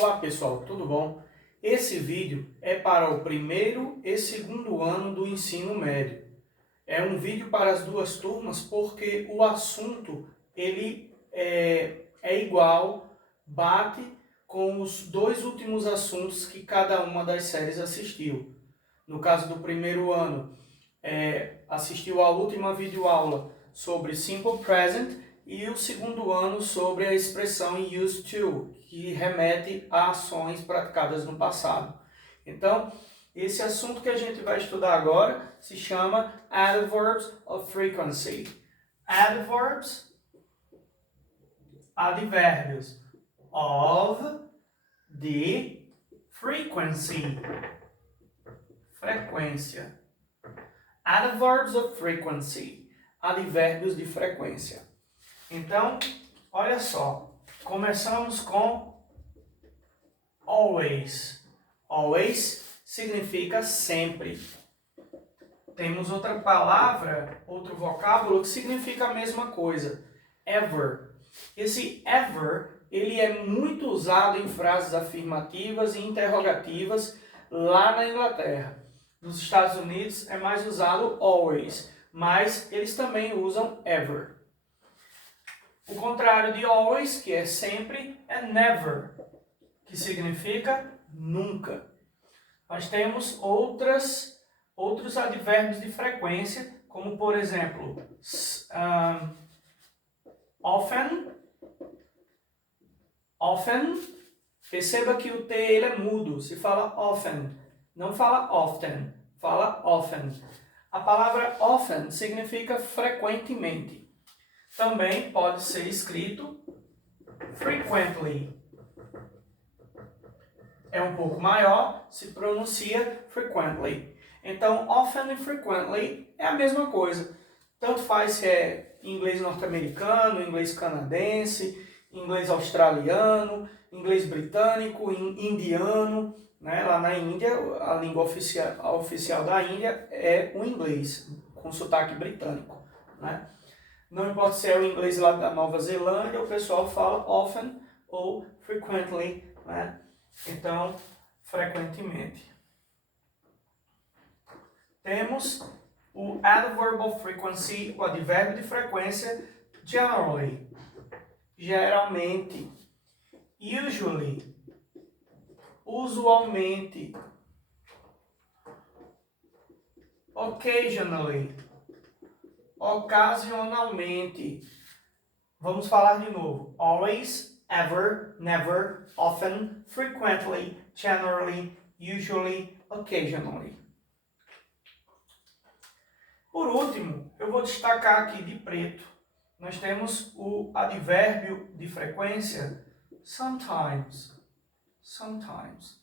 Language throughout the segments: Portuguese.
Olá pessoal, tudo bom? Esse vídeo é para o primeiro e segundo ano do ensino médio. É um vídeo para as duas turmas porque o assunto ele é igual, bate com os dois últimos assuntos que cada uma das séries assistiu. No caso do primeiro ano, assistiu à última videoaula sobre Simple Present e o segundo ano sobre a expressão used to, que remete a ações praticadas no passado. Então, esse assunto que a gente vai estudar agora se chama Adverbs of Frequency. Adverbs, advérbios, of the frequency, frequência. Adverbs of frequency, advérbios de frequência. Então, olha só, começamos com always. Always significa sempre. Temos outra palavra, outro vocábulo que significa a mesma coisa, ever. Esse ever, ele é muito usado em frases afirmativas e interrogativas lá na Inglaterra. Nos Estados Unidos é mais usado always, mas eles também usam ever. O contrário de always, que é sempre, é never, que significa nunca. Nós temos outros advérbios de frequência, como por exemplo, often. Perceba que o T ele é mudo, se fala often, não fala often, fala often. A palavra often significa frequentemente. Também pode ser escrito frequently. É um pouco maior, se pronuncia frequently. Então, often e frequently é a mesma coisa. Tanto faz se é inglês norte-americano, inglês canadense, inglês australiano, inglês britânico, indiano. Né? Lá na Índia, a língua oficial da Índia é o inglês, com sotaque britânico. Né? Não importa se é o inglês lá da Nova Zelândia, o pessoal fala often ou frequently, né? Então, frequentemente. Temos o adverb of frequency, o advérbio de frequência, generally, geralmente, usually, usualmente, occasionally, ocasionalmente. Vamos falar de novo. Always, ever, never, often, frequently, generally, usually, occasionally. Por último, eu vou destacar aqui de preto. Nós temos o advérbio de frequência sometimes. Sometimes.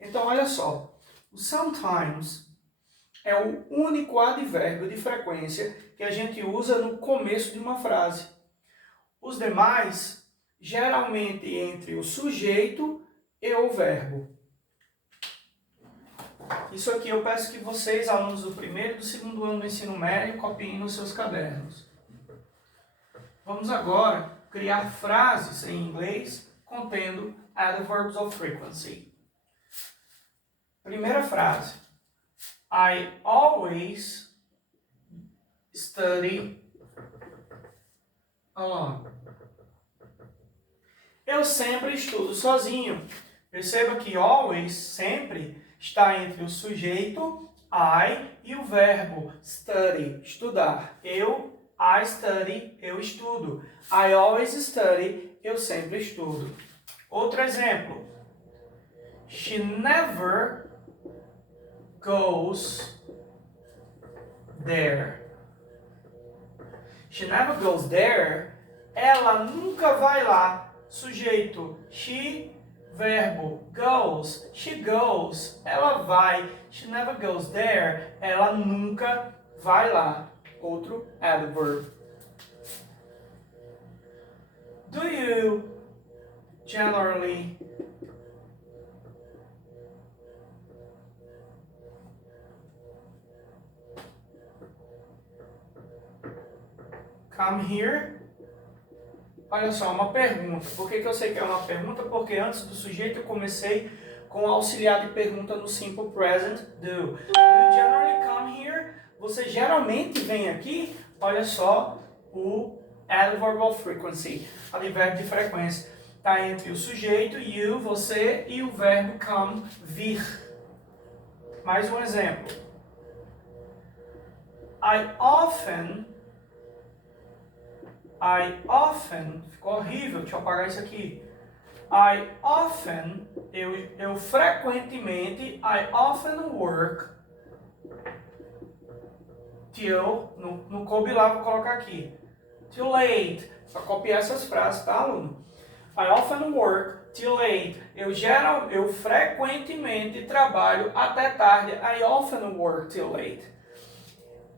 Então, olha só. O sometimes é o único advérbio de frequência que a gente usa no começo de uma frase. Os demais, geralmente entre o sujeito e o verbo. Isso aqui eu peço que vocês, alunos do primeiro e do segundo ano do ensino médio, copiem nos seus cadernos. Vamos agora criar frases em inglês contendo adverbs of frequency. Primeira frase. I always study alone. Eu sempre estudo sozinho. Perceba que always, sempre, está entre o sujeito, I, e o verbo study, estudar. I study, eu estudo. I always study, eu sempre estudo. Outro exemplo. She never goes there. She never goes there. Ela nunca vai lá. Sujeito, she, verbo, goes, she goes, ela vai. She never goes there, ela nunca vai lá. Outro adverb. Do you generally come here? Olha só, uma pergunta. Por que eu sei que é uma pergunta? Porque antes do sujeito eu comecei com o auxiliar de pergunta no Simple Present do. Do you generally come here? Você geralmente vem aqui? Olha só o adverb of frequency, advérbio de frequência. Está entre o sujeito, you, você, e o verbo come, vir. Mais um exemplo. I often, ficou horrível, deixa eu apagar isso aqui. Eu frequentemente, I often work till, no coube lá, vou colocar aqui, till late, para copiar essas frases, tá, aluno? I often work till late, eu frequentemente trabalho até tarde, I often work till late.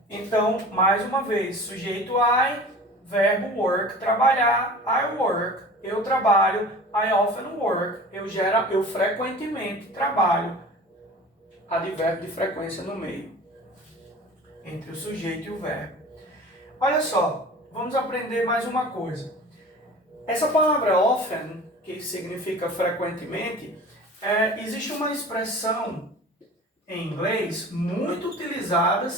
Então, mais uma vez, sujeito I, verbo work, trabalhar, I work, eu trabalho, I often work, eu frequentemente trabalho, advérbio de frequência no meio, entre o sujeito e o verbo. Olha só, vamos aprender mais uma coisa. Essa palavra often, que significa frequentemente, existe uma expressão em inglês muito utilizada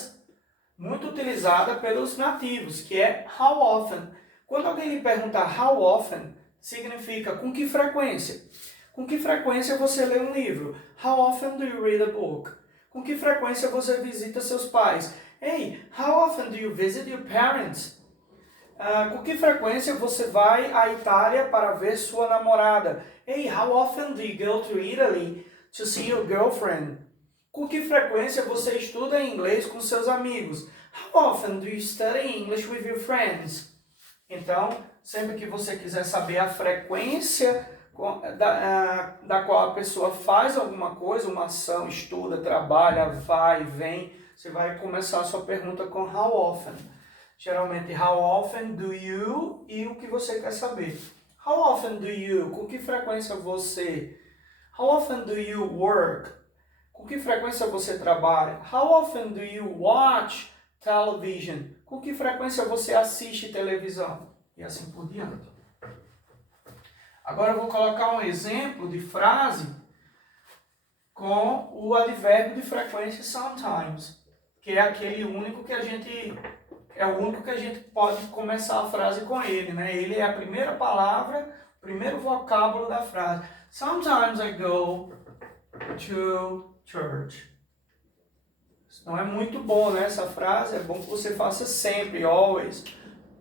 pelos nativos, que é how often. Quando alguém lhe perguntar how often, significa com que frequência. Com que frequência você lê um livro? How often do you read a book? Com que frequência você visita seus pais? Hey, how often do you visit your parents? Com que frequência você vai à Itália para ver sua namorada? Hey, how often do you go to Italy to see your girlfriend? Com que frequência você estuda inglês com seus amigos? How often do you study English with your friends? Então, sempre que você quiser saber a frequência da qual a pessoa faz alguma coisa, uma ação, estuda, trabalha, vai, vem, você vai começar a sua pergunta com how often. Geralmente, how often do you e o que você quer saber. How often do you? Com que frequência você? How often do you work? Com que frequência você trabalha? How often do you watch television? Com que frequência você assiste televisão? E assim por diante. Agora eu vou colocar um exemplo de frase com o advérbio de frequência sometimes, que é aquele único que a gente pode começar a frase com ele, né? Ele é a primeira palavra, o primeiro vocábulo da frase. Sometimes I go to church. Isso não é muito bom, né? Essa frase é bom que você faça sempre, always.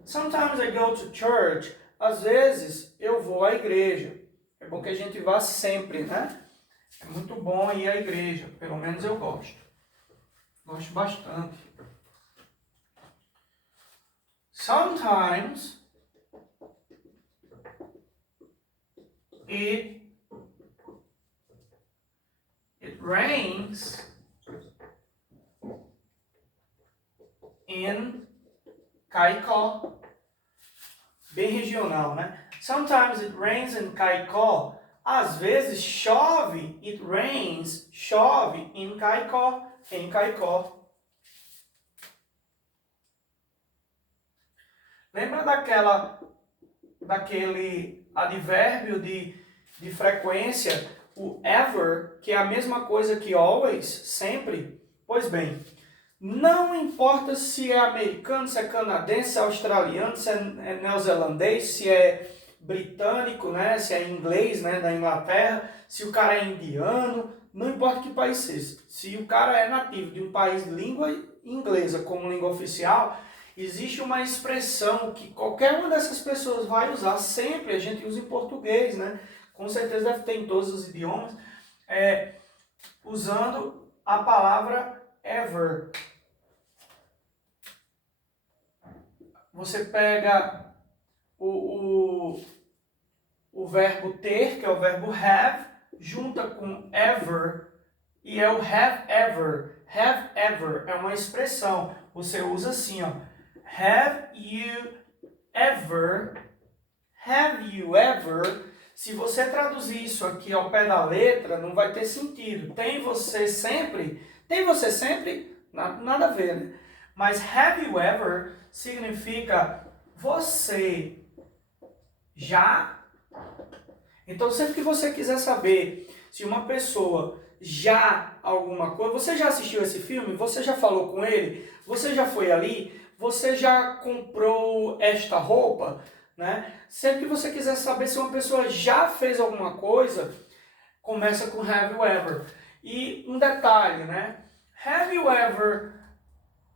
Sometimes I go to church. Às vezes eu vou à igreja. É bom que a gente vá sempre, né? É muito bom ir à igreja. Pelo menos eu gosto. Gosto bastante. Sometimes it rains in Caicó. Bem regional, né? Sometimes it rains in Caicó. Às vezes chove, it rains, chove in Caicó, em Caicó. Lembra daquele advérbio de frequência, o ever, que é a mesma coisa que always, sempre? Pois bem, não importa se é americano, se é canadense, se é australiano, se é neozelandês, se é britânico, né, se é inglês, né, da Inglaterra, se o cara é indiano, não importa que país seja. Se o cara é nativo de um país de língua inglesa como língua oficial, existe uma expressão que qualquer uma dessas pessoas vai usar sempre, a gente usa em português, né? Com certeza deve ter em todos os idiomas, usando a palavra ever. Você pega o verbo ter, que é o verbo have, junta com ever, e é o have ever. Have ever é uma expressão. Você usa assim, ó. Have you ever? Se você traduzir isso aqui ao pé da letra, não vai ter sentido. Tem você sempre? Tem você sempre? Nada a ver, né? Mas have you ever significa você Já? Então, sempre que você quiser saber se uma pessoa já alguma coisa... Você já assistiu esse filme? Você já falou com ele? Você já foi ali? Você já comprou esta roupa? Né? Sempre que você quiser saber se uma pessoa já fez alguma coisa, começa com have you ever. E um detalhe, né? Have you ever...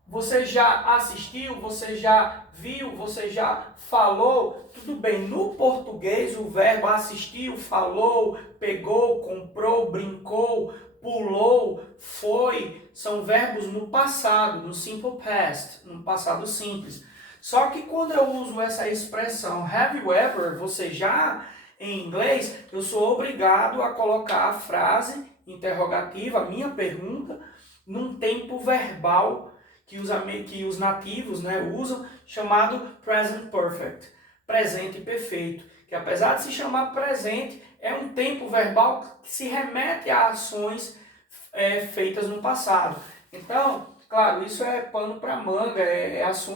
Você já assistiu, você já viu, você já falou, tudo bem. No português, o verbo assistiu, falou, pegou, comprou, brincou, pulou, foi, são verbos no passado, no simple past, no passado simples. Só que quando eu uso essa expressão have you ever, você já, em inglês, eu sou obrigado a colocar a frase interrogativa, a minha pergunta, num tempo verbal que os nativos, né, usam, chamado present perfect, presente perfeito, que apesar de se chamar presente, é um tempo verbal que se remete a ações feitas no passado. Então, claro, isso é pano para manga, é assunto